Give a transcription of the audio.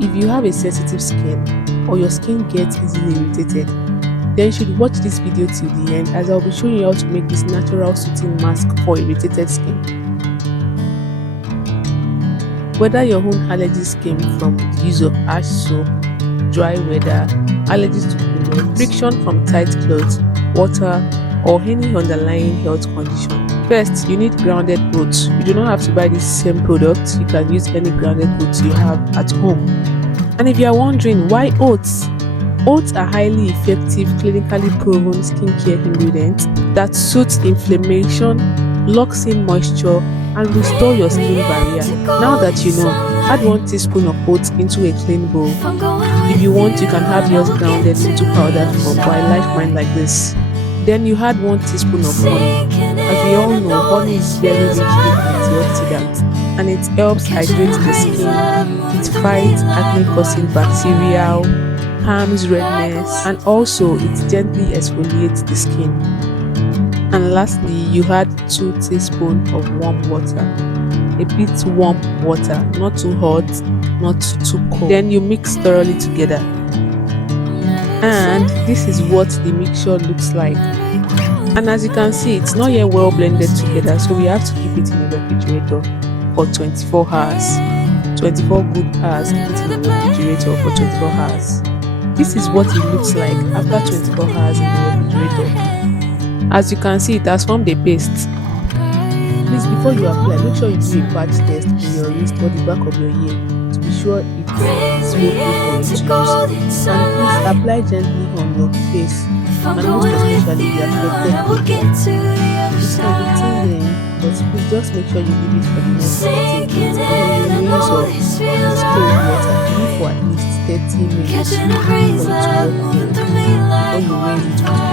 If you have a sensitive skin or your skin gets easily irritated, then you should watch this video till the end, as I'll be showing you how to make this natural soothing mask for irritated skin. Whether your own allergies came from the use of harsh soap, dry weather, allergies to peanut, friction from tight clothes, water, or any underlying health condition. First, you need grounded oats. You do not have to buy the same product. You can use any grounded oats you have at home. And if you are wondering why oats, oats are highly effective, clinically proven skincare ingredients that soothes inflammation, locks in moisture, and restore your skin barrier. Now that you know, add 1 teaspoon of oats into a clean bowl. If you want, you can have yours grounded into powder form, but I like mine like this. Then you add 1 teaspoon of honey. As we all know, honey is very rich in antioxidants, and it helps hydrate the skin. It fights acne-causing bacteria, calms redness, and also it gently exfoliates the skin. And lastly, you add 2 teaspoons of warm water. A bit warm water, not too hot, not too cold. Then you mix thoroughly together. And this is what the mixture looks like. And as you can see, it's not yet well blended together, so we have to keep it in the refrigerator for 24 hours. 24 good hours, keep it in the refrigerator for 24 hours. This is what it looks like after 24 hours in the refrigerator. As you can see, it has formed a paste. Please, before you apply, make sure you do a patch test in your wrist or the back of your ear to be sure it's smooth for you to use. And please apply gently on your face, and most especially the affected area. This can be tingling, but please just make sure you leave it for the next 30 minutes, and then you rinse off with cold water. Leave for at least 30 minutes for it to work before you rinse it with